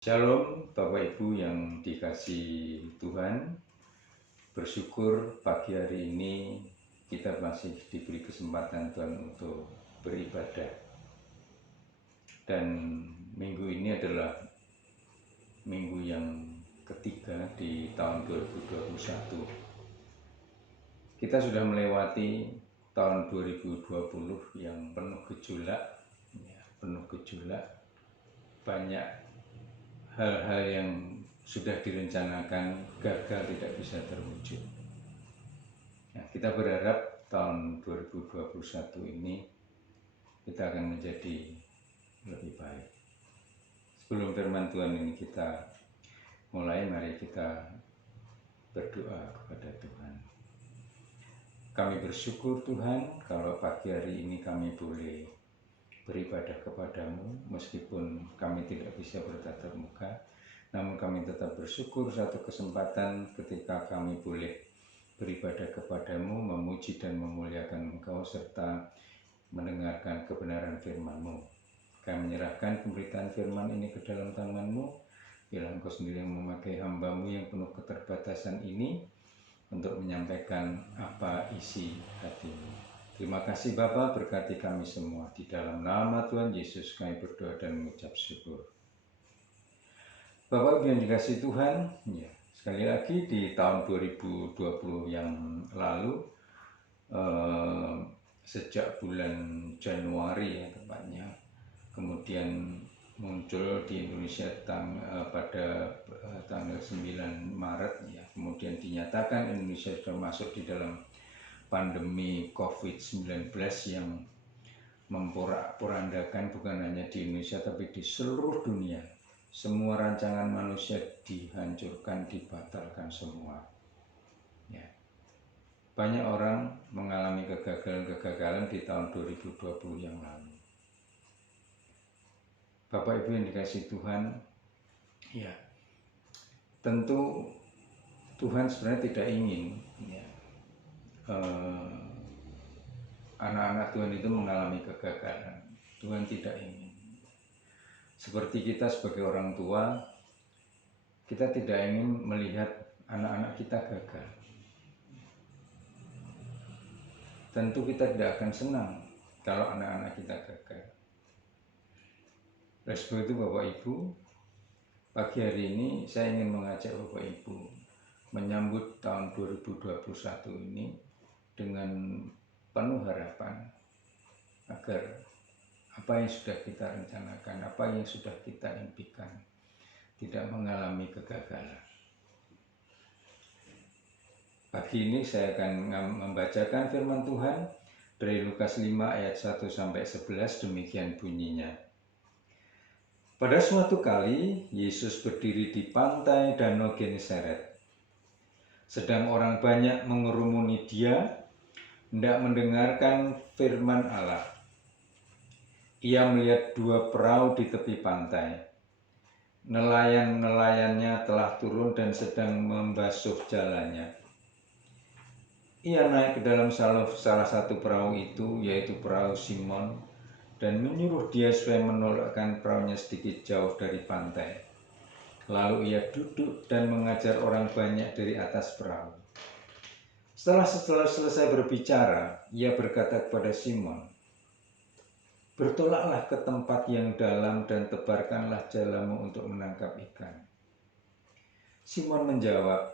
Shalom Bapak Ibu yang dikasihi Tuhan. Bersyukur pagi hari ini kita masih diberi kesempatan Tuhan untuk beribadah. Dan minggu ini adalah minggu yang ketiga di tahun 2021. Kita sudah melewati tahun 2020 yang penuh gejolak, banyak hal-hal yang sudah direncanakan gagal tidak bisa terwujud. Nah, kita berharap tahun 2021 ini kita akan menjadi lebih baik. Sebelum firman Tuhan ini kita mulai, mari kita berdoa kepada Tuhan. Kami bersyukur Tuhan kalau pagi hari ini kami boleh beribadah kepadamu, meskipun kami tidak bisa bertatap muka, namun kami tetap bersyukur satu kesempatan ketika kami boleh beribadah kepadamu, memuji dan memuliakan Engkau, serta mendengarkan kebenaran firman-Mu. Kami menyerahkan pemberitaan firman ini ke dalam tangan-Mu, bila Engkau sendiri yang memakai hamba-Mu yang penuh keterbatasan ini untuk menyampaikan apa isi hati-Mu. Terima kasih Bapa, berkati kami semua. Di dalam nama Tuhan Yesus kami berdoa dan mengucap syukur. Bapak Ibu yang dikasihi Tuhan, ya, sekali lagi di tahun 2020 yang lalu, sejak bulan Januari ya tepatnya, kemudian muncul di Indonesia pada tanggal 9 Maret ya, kemudian dinyatakan Indonesia sudah masuk di dalam pandemi COVID-19 yang memporak-porandakan bukan hanya di Indonesia tapi di seluruh dunia. Semua rancangan manusia dihancurkan, dibatalkan semua. Ya. Banyak orang mengalami kegagalan-kegagalan di tahun 2020 yang lalu. Bapak Ibu yang dikasihi Tuhan, ya, tentu Tuhan sebenarnya tidak ingin ya, anak-anak Tuhan itu mengalami kegagalan. Tuhan tidak ingin. Seperti kita sebagai orang tua, kita tidak ingin melihat anak-anak kita gagal. Tentu kita tidak akan senang kalau anak-anak kita gagal. Oleh sebab itu Bapak Ibu, pagi hari ini saya ingin mengajak Bapak Ibu menyambut tahun 2021 ini dengan penuh harapan agar apa yang sudah kita rencanakan, apa yang sudah kita impikan tidak mengalami kegagalan. Pagi ini saya akan membacakan firman Tuhan dari Lukas 5 ayat 1 sampai 11, demikian bunyinya. Pada suatu kali Yesus berdiri di pantai Danau Genesaret. Sedang orang banyak mengerumuni Dia, hendak mendengarkan firman Allah. Ia melihat dua perahu di tepi pantai. Nelayan-nelayannya telah turun dan sedang membasuh jalannya. Ia naik ke dalam salah satu perahu itu, yaitu perahu Simon, dan menyuruh dia supaya menolakkan perahunya sedikit jauh dari pantai. Lalu ia duduk dan mengajar orang banyak dari atas perahu. Setelah selesai berbicara, ia berkata kepada Simon, "Bertolaklah ke tempat yang dalam dan tebarkanlah jalamu untuk menangkap ikan." Simon menjawab,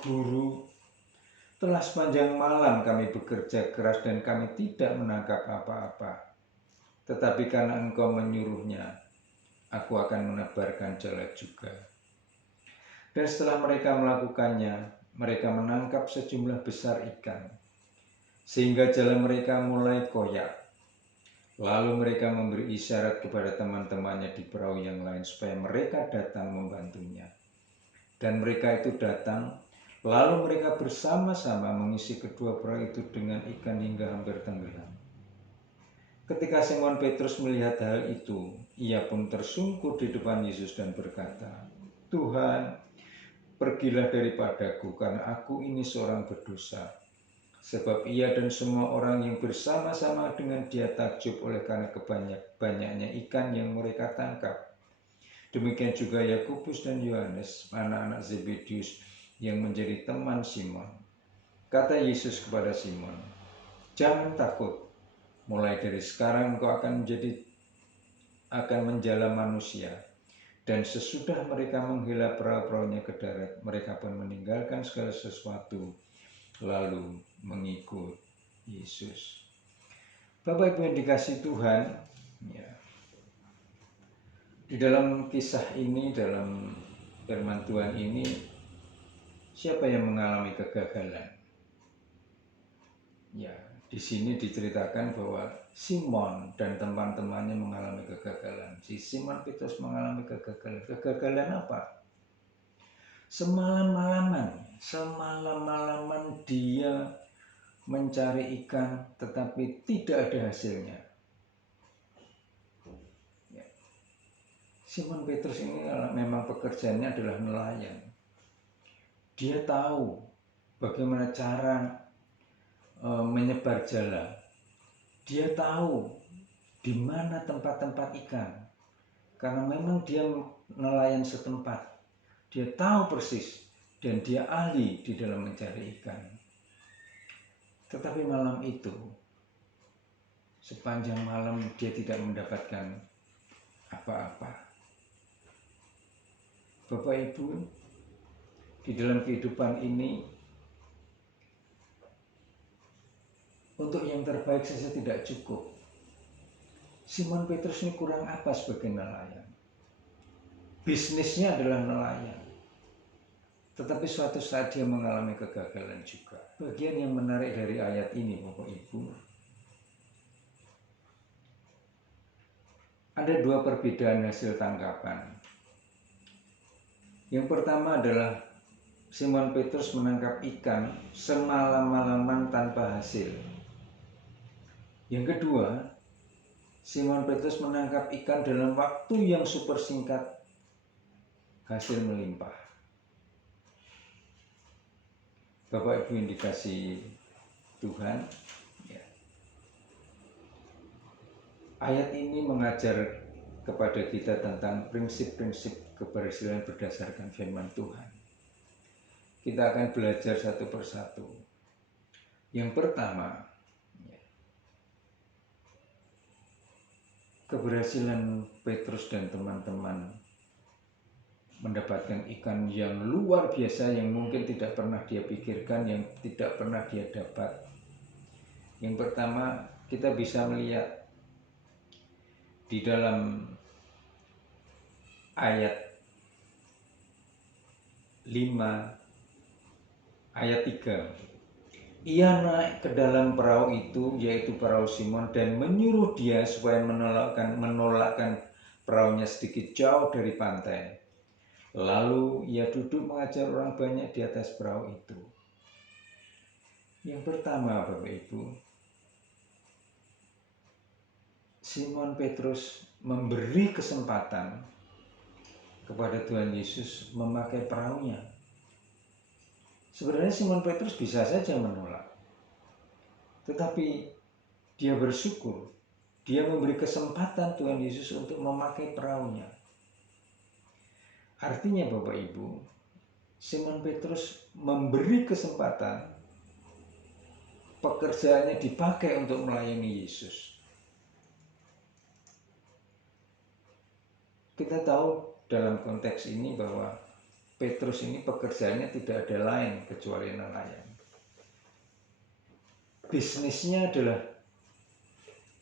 "Guru, telah sepanjang malam kami bekerja keras dan kami tidak menangkap apa-apa. Tetapi karena Engkau menyuruhnya, aku akan menebarkan jala juga." Dan setelah mereka melakukannya, mereka menangkap sejumlah besar ikan, sehingga jala mereka mulai koyak. Lalu mereka memberi isyarat kepada teman-temannya di perahu yang lain supaya mereka datang membantunya. Dan mereka itu datang, lalu mereka bersama-sama mengisi kedua perahu itu dengan ikan hingga hampir tenggelam. Ketika Simon Petrus melihat hal itu, ia pun tersungkur di depan Yesus dan berkata, "Tuhan, pergilah daripadaku, karena aku ini seorang berdosa." Sebab ia dan semua orang yang bersama-sama dengan dia takjub oleh karena banyaknya ikan yang mereka tangkap. Demikian juga Yakobus dan Yohanes, anak-anak Zebedius yang menjadi teman Simon. Kata Yesus kepada Simon, "Jangan takut. Mulai dari sekarang engkau akan menjala manusia." Dan sesudah mereka menghela perahu-perahunya ke darat, mereka pun meninggalkan segala sesuatu, lalu mengikut Yesus. Bapak Ibu yang dikasihi Tuhan, ya, di dalam kisah ini, dalam firman Tuhan ini, siapa yang mengalami kegagalan? Ya, di sini diceritakan bahwa Simon dan teman-temannya mengalami kegagalan. Si Simon Petrus mengalami kegagalan. Kegagalan apa? Semalam-malaman dia mencari ikan tetapi tidak ada hasilnya. Ya. Simon Petrus ini memang pekerjaannya adalah nelayan. Dia tahu bagaimana cara menyebar jala. Dia tahu di mana tempat-tempat ikan, karena memang dia nelayan setempat. Dia tahu persis dan dia ahli di dalam mencari ikan. Tetapi malam itu, sepanjang malam dia tidak mendapatkan apa-apa. Bapak Ibu, di dalam kehidupan ini, untuk yang terbaik saja tidak cukup. Simon Petrus ini kurang apa sebagai nelayan? Bisnisnya adalah nelayan. Tetapi suatu saat dia mengalami kegagalan juga. Bagian yang menarik dari ayat ini, Bapak Ibu, ada dua perbedaan hasil tangkapan. Yang pertama adalah Simon Petrus menangkap ikan semalam-malaman tanpa hasil. Yang kedua, Simon Petrus menangkap ikan dalam waktu yang super singkat, hasil melimpah. Bapak Ibu yang dikasihi Tuhan, ya. Ayat ini mengajar kepada kita tentang prinsip-prinsip keberhasilan berdasarkan firman Tuhan. Kita akan belajar satu persatu. Yang pertama, keberhasilan Petrus dan teman-teman mendapatkan ikan yang luar biasa, yang mungkin tidak pernah dia pikirkan, yang tidak pernah dia dapat. Yang pertama, kita bisa melihat di dalam ayat 5, ayat 3. Ia naik ke dalam perahu itu, yaitu perahu Simon, dan menyuruh dia supaya menolakkan perahunya sedikit jauh dari pantai. Lalu ia duduk mengajar orang banyak di atas perahu itu. Yang pertama, Bapak Ibu, Simon Petrus memberi kesempatan kepada Tuhan Yesus memakai perahunya. Sebenarnya Simon Petrus bisa saja menolak, tetapi dia bersyukur, dia memberi kesempatan Tuhan Yesus untuk memakai perahunya. Artinya Bapak Ibu, Simon Petrus memberi kesempatan pekerjaannya dipakai untuk melayani Yesus. Kita tahu dalam konteks ini bahwa Petrus ini pekerjaannya tidak ada lain kecuali nelayan. Bisnisnya adalah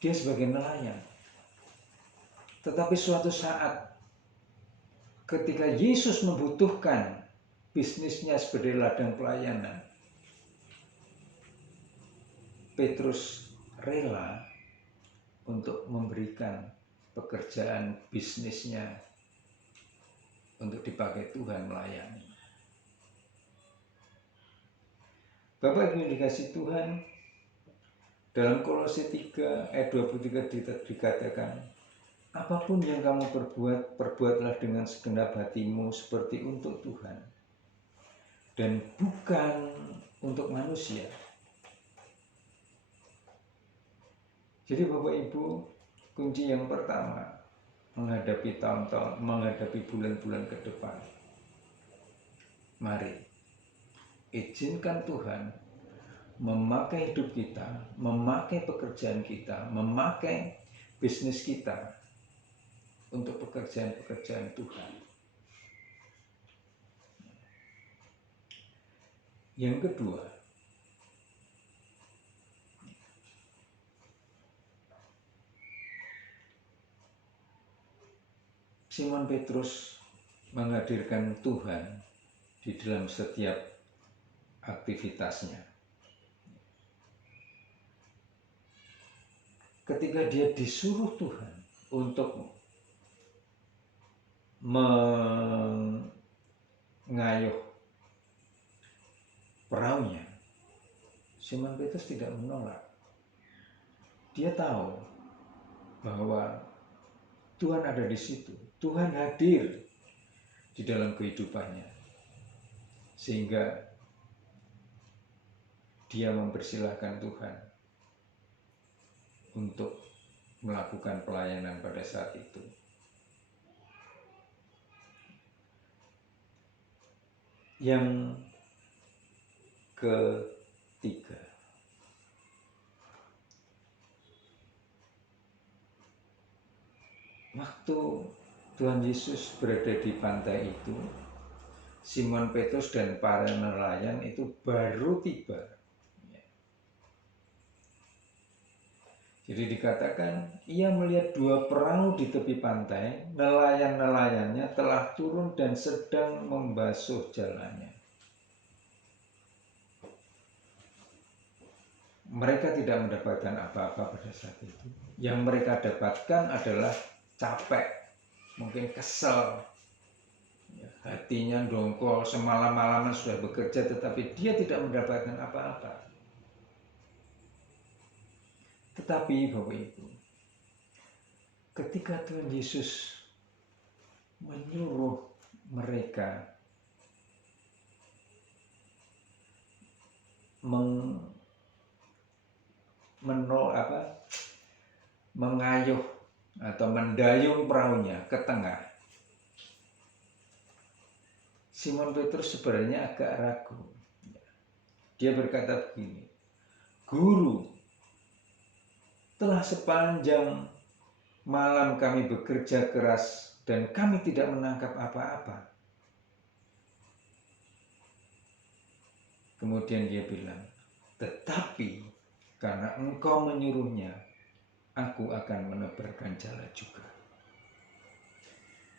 dia sebagai nelayan. Tetapi suatu saat ketika Yesus membutuhkan bisnisnya sebagai ladang pelayanan, Petrus rela untuk memberikan pekerjaan bisnisnya untuk dipakai Tuhan melayani. Bapak Ibu yang dikasihi Tuhan, dalam Kolose 3 ayat 23 dikatakan, apapun yang kamu perbuat, perbuatlah dengan segenap hatimu seperti untuk Tuhan dan bukan untuk manusia. Jadi Bapak Ibu, kunci yang pertama, menghadapi tahun-tahun, menghadapi bulan-bulan ke depan. Mari izinkan Tuhan memakai hidup kita, memakai pekerjaan kita, memakai bisnis kita untuk pekerjaan-pekerjaan Tuhan. Yang kedua, Simon Petrus menghadirkan Tuhan di dalam setiap aktivitasnya. Ketika dia disuruh Tuhan untuk mengayuh perahunya, Simon Petrus tidak menolak. Dia tahu bahwa Tuhan ada di situ. Tuhan hadir di dalam kehidupannya. Sehingga dia mempersilahkan Tuhan untuk melakukan pelayanan pada saat itu. Yang ketiga, waktu Tuhan Yesus berada di pantai itu, Simon Petrus dan para nelayan itu baru tiba. Jadi dikatakan ia melihat dua perahu di tepi pantai, nelayan-nelayannya telah turun dan sedang membasuh jalannya. Mereka tidak mendapatkan apa-apa pada saat itu. Yang mereka dapatkan adalah capek, mungkin kesel, hatinya dongkol, semalam-malaman sudah bekerja tetapi dia tidak mendapatkan apa-apa. Tetapi Bapak Ibu, ketika Tuhan Yesus menyuruh mereka mengayuh atau mendayung perahunya ke tengah, Simon Petrus sebenarnya agak ragu. Dia berkata begini, "Guru, telah sepanjang malam kami bekerja keras dan kami tidak menangkap apa-apa." Kemudian dia bilang, "Tetapi karena engkau menyuruhnya, aku akan menebarkan jala juga."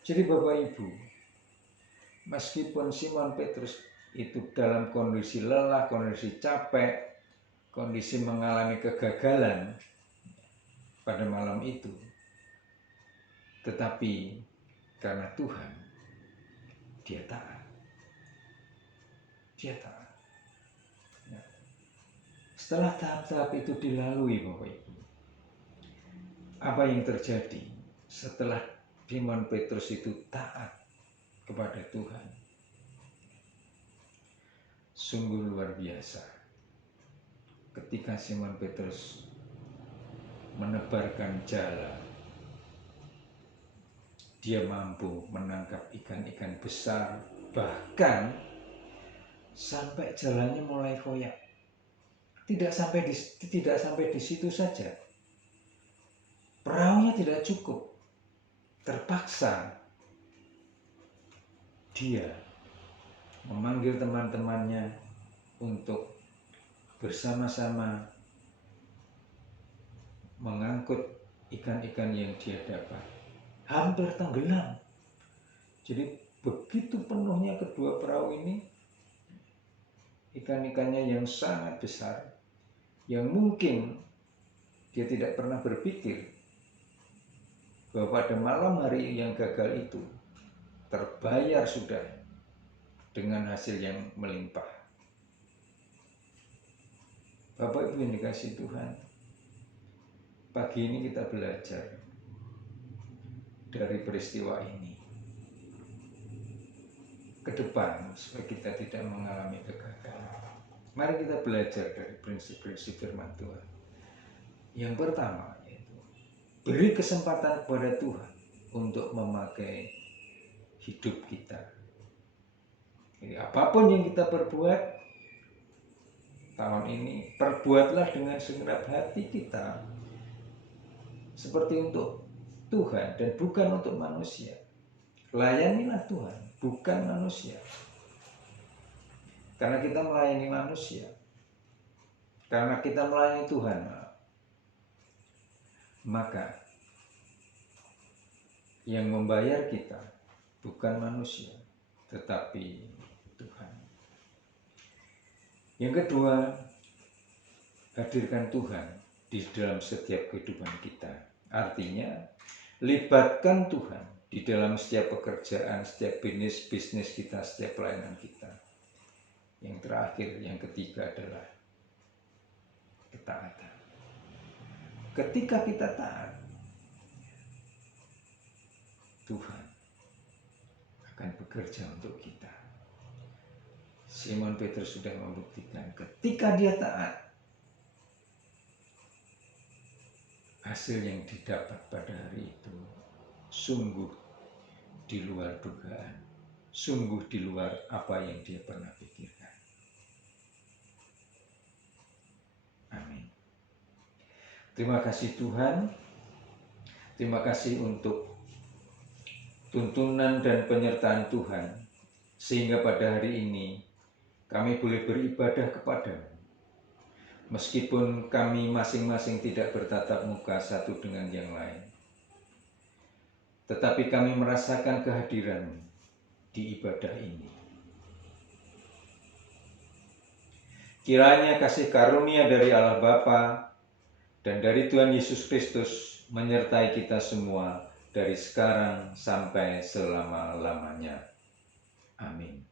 Jadi Bapak Ibu, meskipun Simon Petrus itu dalam kondisi lelah, kondisi capek, kondisi mengalami kegagalan pada malam itu, tetapi karena Tuhan, dia taat. Dia taat. Setelah tahap-tahap itu dilalui Bapak Ibu, apa yang terjadi setelah Simon Petrus itu taat kepada Tuhan? Sungguh luar biasa. Ketika Simon Petrus menebarkan jala, dia mampu menangkap ikan-ikan besar, bahkan sampai jalannya mulai koyak. Tidak sampai di situ saja. Perahunya tidak cukup. Terpaksa dia memanggil teman-temannya untuk bersama-sama mengangkut ikan-ikan yang dia dapat. Hampir tenggelam. Jadi begitu penuhnya kedua perahu ini, ikan-ikannya yang sangat besar, yang mungkin dia tidak pernah berpikir bahwa pada malam hari yang gagal itu terbayar sudah dengan hasil yang melimpah. Bapak Ibu yang dikasihi Tuhan, pagi ini kita belajar dari peristiwa ini ke depan supaya kita tidak mengalami kegagalan. Mari kita belajar dari prinsip-prinsip firman Tuhan. Yang pertama yaitu beri kesempatan kepada Tuhan untuk memakai hidup kita. Jadi apapun yang kita perbuat tahun ini, perbuatlah dengan segenap hati kita, seperti untuk Tuhan dan bukan untuk manusia. Layanilah Tuhan, bukan manusia. Karena kita melayani manusia, karena kita melayani Tuhan, maka yang membayar kita bukan manusia, tetapi Tuhan. Yang kedua, hadirkan Tuhan di dalam setiap kehidupan kita. Artinya, libatkan Tuhan di dalam setiap pekerjaan, setiap bisnis kita, setiap pelayanan kita. Yang terakhir, yang ketiga adalah ketaatan. Ketika kita taat, Tuhan akan bekerja untuk kita. Simon Petrus sudah membuktikan ketika dia taat, hasil yang didapat pada hari itu sungguh di luar dugaan, sungguh di luar apa yang dia pernah pikirkan. Amin. Terima kasih Tuhan, terima kasih untuk tuntunan dan penyertaan Tuhan, sehingga pada hari ini kami boleh beribadah kepadamu. Meskipun kami masing-masing tidak bertatap muka satu dengan yang lain, tetapi kami merasakan kehadiran-Mu di ibadah ini. Kiranya kasih karunia dari Allah Bapa dan dari Tuhan Yesus Kristus menyertai kita semua dari sekarang sampai selama-lamanya. Amin.